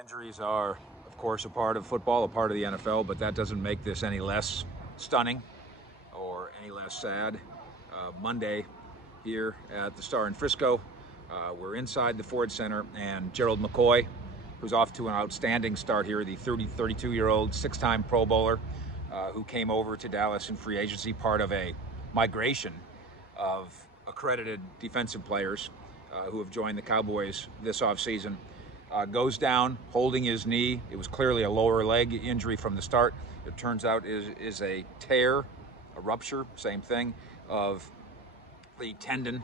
Injuries are, of course, a part of football, a part of the NFL, but that doesn't make this any less stunning or any less sad. Monday here at the Star in Frisco, we're inside the Ford Center, and Gerald McCoy, who's off to an outstanding start here, the 32-year-old six-time Pro Bowler who came over to Dallas in free agency, part of a migration of accredited defensive players who have joined the Cowboys this offseason. Goes down holding his knee. It was clearly a lower leg injury from the start. It turns out is a tear, a rupture, same thing, of the tendon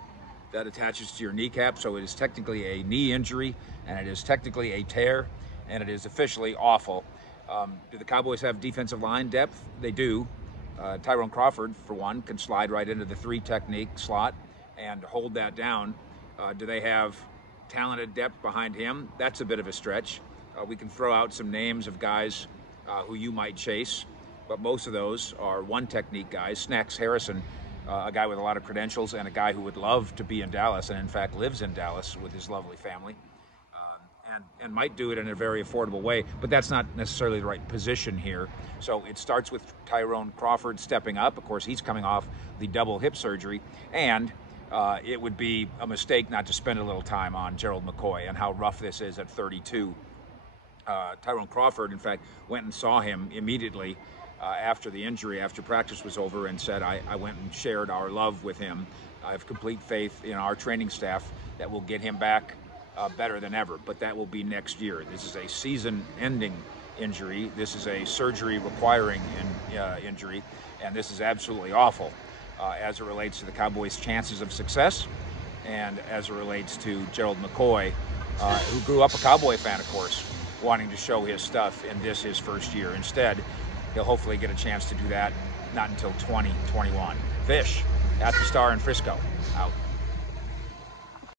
that attaches to your kneecap. So it is technically a knee injury, and it is technically a tear, and it is officially awful. Do the Cowboys have defensive line depth? They do. Tyrone Crawford, for one, can slide right into the 3 technique slot and hold that down. Do they have talented depth behind him? That's a bit of a stretch. We can throw out some names of guys who you might chase, but most of those are 1 technique guys. Snacks Harrison, a guy with a lot of credentials and a guy who would love to be in Dallas, and in fact lives in Dallas with his lovely family, and might do it in a very affordable way, but that's not necessarily the right position here. So it starts with Tyrone Crawford stepping up. Of course, he's coming off the double hip surgery, and it would be a mistake not to spend a little time on Gerald McCoy and how rough this is at 32. Tyrone Crawford, in fact, went and saw him immediately after the injury, after practice was over, and said, I went and shared our love with him. I have complete faith in our training staff that will get him back better than ever, but that will be next year. This is a season-ending injury. This is a surgery-requiring injury, and this is absolutely awful. As it relates to the Cowboys' chances of success, and as it relates to Gerald McCoy, who grew up a Cowboy fan, of course, wanting to show his stuff in his first year. Instead, he'll hopefully get a chance to do that not until 2021. Fish at the Star in Frisco. Out.